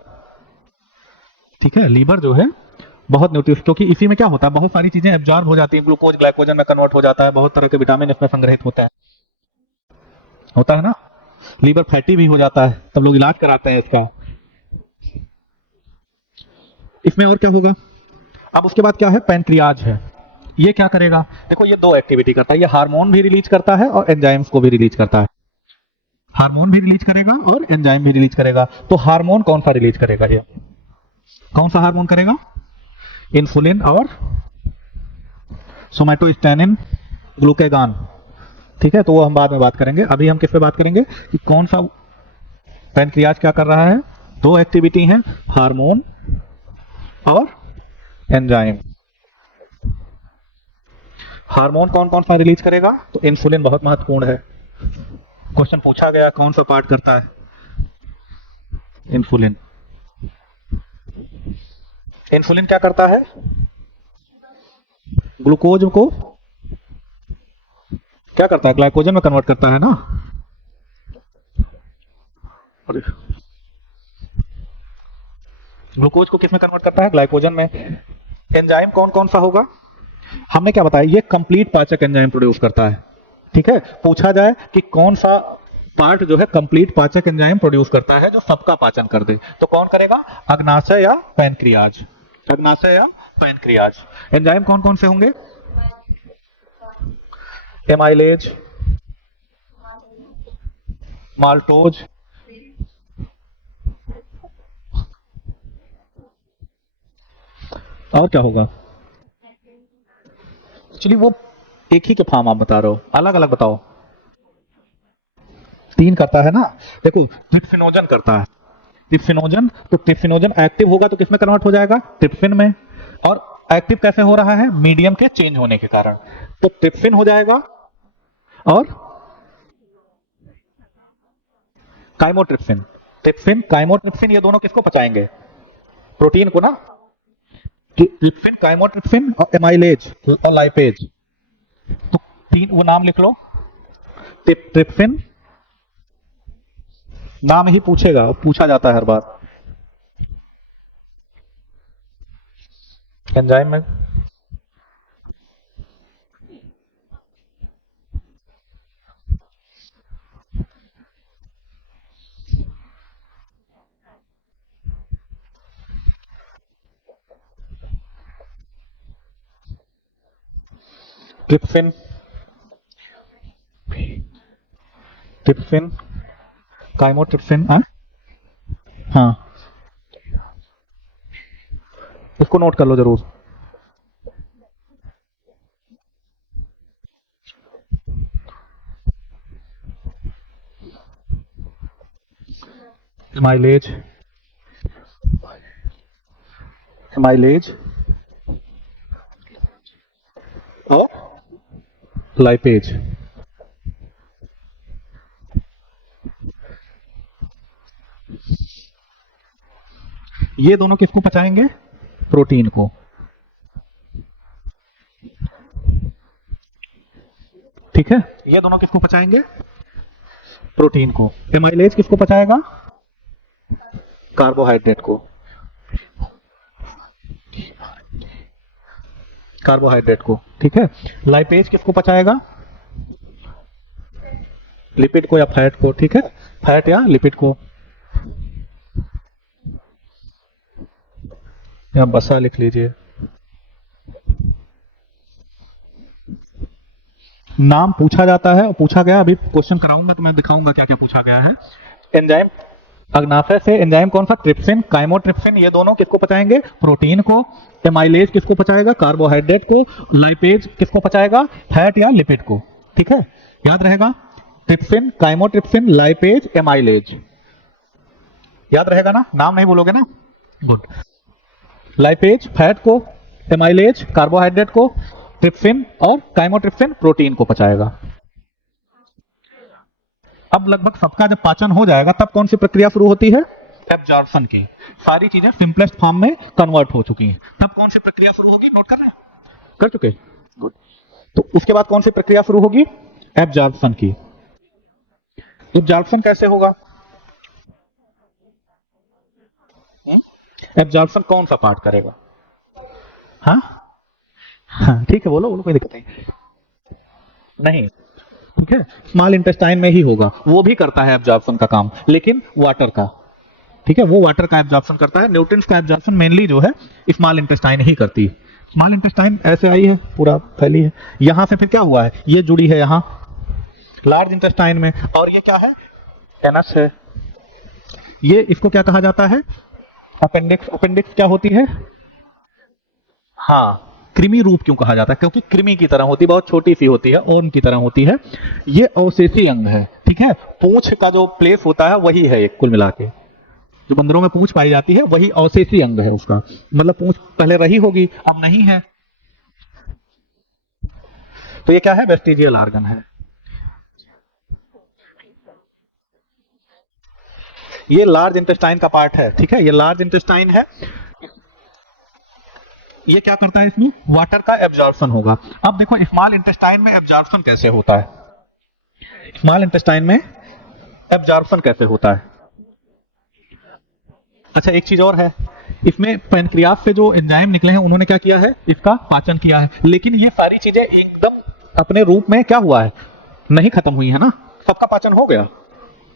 ठीक है, लीवर जो है बहुत न्यूट्रिशियस, क्योंकि इसी में क्या होता है? बहुत सारी चीजें एब्जॉर्ब हो जाती है, ग्लूकोज ग्लाइकोजन में कन्वर्ट हो जाता है, बहुत तरह के विटामिन इसमें संग्रहित होता है ना। लीवर फैटी भी हो जाता है, तब लोग इलाज कराते हैं इसका। इसमें और क्या होगा? अब उसके बाद क्या है? पैनक्रियाज है। ये क्या करेगा? देखो ये 2 एक्टिविटी करता है, ये हार्मोन भी रिलीज करता है और एंजाइम्स को भी रिलीज करता है। हार्मोन भी रिलीज करेगा और एंजाइम भी रिलीज करेगा। तो हार्मोन कौन सा रिलीज करेगा? ये कौन सा हार्मोन करेगा? इंसुलिन और सोमैटोस्टेनिन, ग्लूकेगान। ठीक है, तो वो हम बाद में बात करेंगे। अभी हम किस पे बात करेंगे कि कौन सा पैनक्रियाज क्या कर रहा है? 2 एक्टिविटी हैं, हार्मोन और एंजाइम। हार्मोन कौन कौन सा रिलीज करेगा? तो इंसुलिन बहुत महत्वपूर्ण है। क्वेश्चन पूछा गया कौन सा पार्ट करता है? इंसुलिन। इंसुलिन क्या करता है? ग्लूकोज को क्या करता है? ग्लाइकोजन में कन्वर्ट करता है ना। ग्लूकोज को किस में कन्वर्ट करता है? ग्लाइकोजन में। एंजाइम कौन कौन सा होगा? हमने क्या बताया? ये कंप्लीट पाचक एंजाइम प्रोड्यूस करता है। ठीक है, पूछा जाए कि कौन सा पार्ट जो है कंप्लीट पाचक एंजाइम प्रोड्यूस करता है जो सबका पाचन कर दे, तो कौन करेगा? अग्नाशय या पैनक्रियाज। अग्नाशय या पैनक्रियाज। एंजाइम कौन कौन से होंगे? एमाइलेज, माल्टोज, और क्या होगा? एक्चुअली वो एक ही के फॉर्म आप बता रहे हो, अलग अलग बताओ। 3 करता है ना। देखो ट्रिप्सिनोजन करता है, ट्रिप्सिनोजन। तो ट्रिप्सिनोजन एक्टिव होगा तो किसमें कन्वर्ट हो जाएगा? ट्रिप्सिन में। और एक्टिव कैसे हो रहा है? मीडियम के चेंज होने के कारण। तो ट्रिप्सिन हो जाएगा और काइमोट्रिप्सिन। ट्रिप्सिन, काइमोट्रिप्सिन, ये दोनों किसको पचाएंगे? प्रोटीन को ना। ट्रिप्सिन, काइमोट्रिप्सिन और एमाइलेज और लाइपेज। तो 3 वो नाम लिख लो। ट्रिप्सिन, नाम ही पूछेगा, पूछा जाता है हर बार एंजाइम में। ट्रिप्सिन, ट्रिप्सिन, काइमोट्रिप्सिन, हाँ इसको नोट कर लो जरूर। एमाइलेज, एमाइलेज और लाइपेज। ये दोनों किसको पचाएंगे? प्रोटीन को। ठीक है, ये दोनों किसको पचाएंगे? प्रोटीन को। एमाइलेज किसको पचाएगा? कार्बोहाइड्रेट को, कार्बोहाइड्रेट को। ठीक है, लाइपेज किसको पचाएगा? लिपिड को या फैट को। ठीक है, फैट या लिपिड को। या बसा लिख लीजिए। नाम पूछा जाता है और पूछा गया, अभी क्वेश्चन कराऊंगा तो मैं दिखाऊंगा क्या क्या पूछा गया है। एंजाइम, अग्नाशय से एंजाइम कौन सा? ट्रिप्सिन, काइमोट्रिप्सिन, ये दोनों किसको पचाएंगे? प्रोटीन को। एमाइलेज किसको पचाएगा? कार्बोहाइड्रेट को। लाइपेज किसको पचाएगा? फैट या लिपिड को। ठीक है, याद रहेगा। ट्रिप्सिन, काइमोट्रिप्सिन, लाइपेज, एमाइलेज, याद रहेगा ना? नाम नहीं बोलोगे ना? गुड। लाइपेज फैट को, एमाइलेज कार्बोहाइड्रेट को, ट्रिप्सिन और काइमोट्रिप्सिन प्रोटीन को पचाएगा। अब लगभग सबका जब पाचन हो जाएगा तब कौन सी प्रक्रिया शुरू होती है? एब्जॉर्प्शन की। सारी चीजें सिंपलेस्ट फॉर्म में कन्वर्ट हो चुकी हैं, तब कौन सी प्रक्रिया शुरू होगी? नोट कर रहे हैं? कर चुके? गुड। तो उसके बाद कौन सी प्रक्रिया शुरू होगी? एब्जॉर्प्शन की। एब्जॉर्प्शन कैसे होगा? एब्जॉर्प्शन कौन सा पार्ट करेगा? हाँ हाँ ठीक है, बोलो बोलो, कोई दिक्कत नहीं। ठीक है, स्मॉल इंटेस्टाइन में ही होगा, वो भी करता है एब्जॉर्प्शन का काम, लेकिन वाटर का। ठीक है, वो वाटर का एब्जॉर्प्शन करता है। न्यूट्रिएंट्स का एब्जॉर्प्शन मेनली जो है स्मॉल इंटेस्टाइन ही करती है। स्मॉल इंटेस्टाइन ऐसे आई है, पूरा फैली है। यहां से फिर क्या हुआ है? ये जुड़ी है यहां लार्ज इंटेस्टाइन में, और ये क्या है? एनस है। ये इसको क्या कहा जाता है? अपेंडिक्स। अपेंडिक्स क्या होती है? हाँ, कृमि रूप क्यों कहा जाता है? क्योंकि कृमि की तरह होती है, बहुत छोटी सी होती है, ओम की तरह होती है। ये अवशेषी अंग है। ठीक है, पूंछ का जो प्लेस होता है वही है एक, कुल मिला के जो बंदरों में पूंछ पाई जाती है वही अवशेषी अंग है उसका। मतलब पूंछ पहले रही होगी, अब नहीं है। तो ये क्या है? वेस्टिजियल ऑर्गन है। ये लार्ज इंटेस्टाइन का पार्ट है। ठीक है, ये लार्ज इंटेस्टाइन है। ये क्या करता है? इसमें वाटर का एब्जॉर्प्शन होगा। अब देखो स्मॉल इंटेस्टाइन में एब्जॉर्प्शन कैसे होता है? स्मॉल इंटेस्टाइन में एब्जॉर्प्शन कैसे होता है? अच्छा, एक चीज और है, इसमें पैनक्रियास से जो एंजाइम निकले हैं उन्होंने क्या किया है? इसका पाचन किया है। लेकिन ये सारी चीजें एकदम अपने रूप में क्या हुआ है? नहीं खत्म हुई है ना? सबका पाचन हो गया?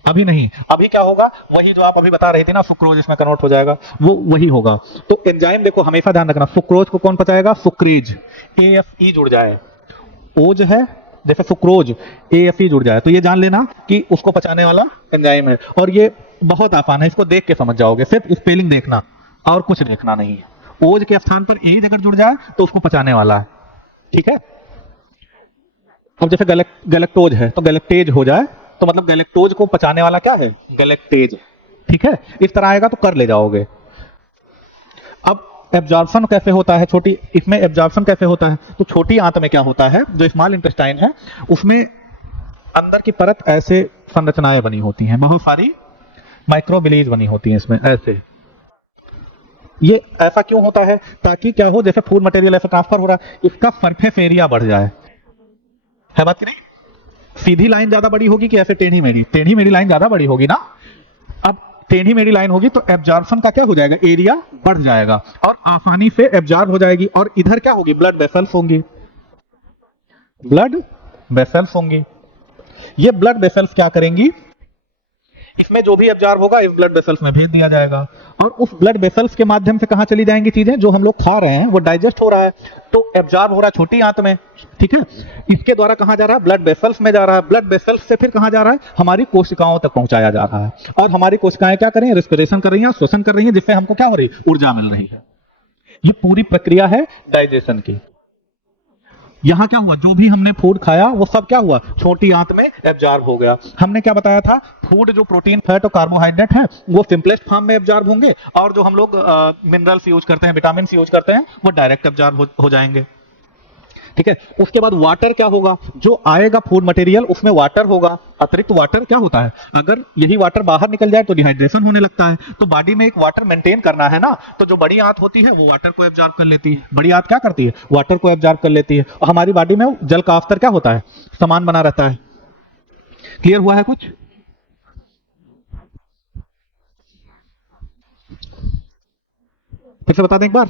अभी नहीं। अभी क्या होगा? वही जो आप अभी बता रहे थे ना, सुक्रोज इसमें कन्वर्ट हो जाएगा, वो वही होगा। तो एंजाइम देखो हमेशा ध्यान रखना, सुक्रोज को कौन पचाएगा? सुक्रेज। AFE जुड़ जाए, ओ जो है जैसे सुक्रोज, AFE जुड़ जाए तो ये जान लेना कि उसको पचाने वाला एंजाइम है। और ये बहुत आसान है, इसको देख के समझ जाओगे, सिर्फ स्पेलिंग देखना और कुछ देखना नहीं है। ओज के स्थान पर एज अगर जुड़ जाए तो उसको पचाने वाला है। ठीक है, अब जैसे गैलेक्टोज है तो गैलेक्टेज हो जाए तो मतलब गैलेक्टोज को पचाने वाला क्या है? गैलेक्टेज। ठीक है, इस तरह आएगा तो कर ले जाओगे। अब एब्जॉर्प्शन कैसे होता है? छोटी इसमें एब्जॉर्प्शन कैसे होता है? तो छोटी आंत में क्या होता है? जो स्मॉल इंटेस्टाइन है उसमें अंदर की परत ऐसे संरचनाएं बनी होती हैं, बहुत सारी माइक्रोबिलीज बनी होती हैं इसमें ऐसे। ये ऐसा क्यों होता है? ताकि क्या हो, जैसे फूड मटेरियल ऐसे ट्रांसफर हो रहा है, इसका सरफेस एरिया बढ़ जाए। है बात की नहीं? सीधी लाइन ज्यादा बड़ी होगी कि ऐसे टेढ़ी मेढ़ी? टेढ़ी मेढ़ी लाइन ज्यादा बड़ी होगी ना। अब टेढ़ी मेढ़ी लाइन होगी तो एब्जॉर्प्शन का क्या हो जाएगा? एरिया बढ़ जाएगा और आसानी से एब्जॉर्ब हो जाएगी। और इधर क्या होगी? ब्लड वेसल्स होंगी। ब्लड वेसल्स होंगी। ये ब्लड वेसल्स क्या करेंगी? इसमें जो भी एब्जॉर्ब होगा इस ब्लड वेसल्स में भेज दिया जाएगा, और उस ब्लड वेसल्स के माध्यम से कहां चली जाएंगी चीजें, जो हम लोग खा रहे हैं वो डाइजेस्ट हो रहा है, तो एब्जॉर्ब हो रहा है छोटी आंत में, ठीक है। इसके द्वारा कहां जा रहा है, ब्लड वेसल्स में जा रहा है, ब्लड वेसल्स से फिर कहां जा रहा है, हमारी कोशिकाओं तक पहुंचाया जा रहा है, और हमारी कोशिकाएं क्या कर रही हैं, रेस्पिरेशन कर रही हैं, श्वसन कर रही हैं, जिससे हमको क्या हो रही है, ऊर्जा मिल रही है। ये पूरी प्रक्रिया है डाइजेशन की। यहां क्या हुआ, जो भी हमने फूड खाया वो सब क्या हुआ, छोटी आंत में एब्जॉर्ब हो गया। हमने क्या बताया था, फूड जो प्रोटीन, फैट और कार्बोहाइड्रेट है वो सिंपलेस्ट फॉर्म में एब्जॉर्ब होंगे, और जो हम लोग मिनरल्स यूज करते हैं, विटामिन यूज करते हैं, वो डायरेक्ट एब्जॉर्ब हो जाएंगे, ठीक है। उसके बाद वाटर क्या होगा, जो आएगा फूड मटेरियल उसमें वाटर होगा, अतिरिक्त वाटर क्या होता है, अगर यही वाटर बाहर निकल जाए तो डिहाइड्रेशन होने लगता है, तो बॉडी में एक वाटर मेंटेन करना है ना, तो जो बड़ी आंत होती है वो वाटर को एब्जॉर्ब कर लेती है, बड़ी आंत क्या करती है, वाटर को एब्जॉर्ब कर लेती है, और हमारी बॉडी में जल का स्तर क्या होता है, समान बना रहता है। क्लियर हुआ है कुछ? फिर से बता दें एक बार,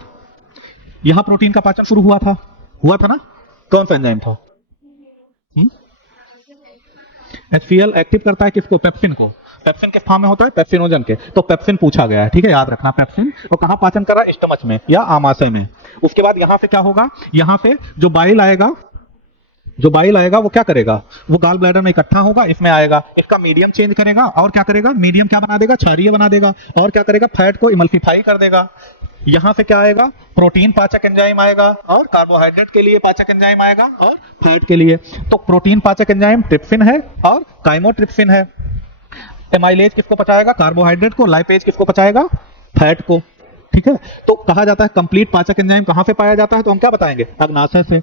यहां प्रोटीन का पाचन शुरू हुआ था ना, कौन सा एंजाइम था, HCl एक्टिव करता है किसको, पेप्सिन को, पेप्सिन किस फॉर्म में होता है, पेप्सिनोजन के, तो पेप्सिन पूछा गया है, ठीक है, याद रखना पेप्सिन, तो कहां पाचन कर रहा है, स्टमच में या आमाशय में। उसके बाद यहां से क्या होगा, यहां से जो बाइल आएगा, वो क्या करेगा, वो गॉल ब्लैडर में इकट्ठा होगा, इसमें आएगा, इसका मीडियम चेंज करेगा, और क्या करेगा, मीडियम क्या बना देगा, क्षारीय बना देगा, और क्या करेगा, फैट को इमल्सिफाई कर देगा। यहां से क्या आएगा, प्रोटीन पाचक एंजाइम आएगा, और कार्बोहाइड्रेट के लिए पाचक एंजाइम आएगा, और फैट के लिए। तो प्रोटीन पाचक एंजाइम ट्रिप्सिन है और काइमोट्रिप्सिन है। एमाइलेज किसको पचाएगा, कार्बोहाइड्रेट को, लाइपेज किसको पचाएगा, फैट को, ठीक है। तो कहा जाता है कंप्लीट पाचक एंजाइम कहां से पाया जाता है, तो हम क्या बताएंगे, अग्नाशय से।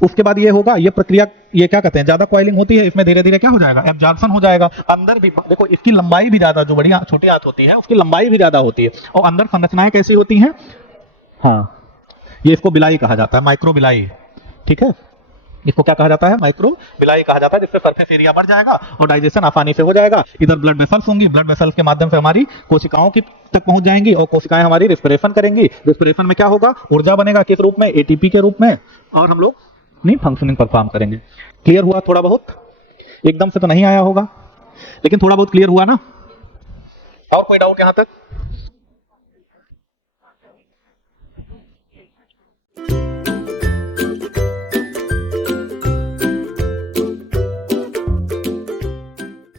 उसके बाद ये होगा, ये प्रक्रिया, ये क्या कहते हैं, ज्यादा कॉइलिंग होती है, इसमें धीरे धीरे क्या हो जाएगा, एब्जॉर्प्शन हो जाएगा। अंदर भी देखो, इसकी लंबाई भी ज्यादा, जो बड़ी छोटी आंत होती है उसकी लंबाई भी ज्यादा होती है, और अंदर संरचनाएं कैसी होती हैं, हाँ, ये इसको बिलाई कहा जाता है, माइक्रो बिलाई, ठीक है। इसको क्या कहा जाता है, माइक्रो बिलाई कहा जाता है, जिससे सरफेस एरिया बढ़ जाएगा और डाइजेशन आसानी से हो जाएगा। इधर ब्लड वेसल्स होंगी, ब्लड वेसल्स के माध्यम से हमारी कोशिकाओं की तक पहुंच जाएंगी, और कोशिकाएं हमारी रेस्पिरेशन करेंगी, रेस्पिरेशन में क्या होगा, ऊर्जा बनेगा, किस रूप में, एटीपी के रूप में, और हम लोग अपनी फंक्शनिंग परफॉर्म करेंगे। क्लियर हुआ थोड़ा बहुत, एकदम से तो नहीं आया होगा, लेकिन थोड़ा बहुत क्लियर हुआ ना। और कोई डाउट यहां तक?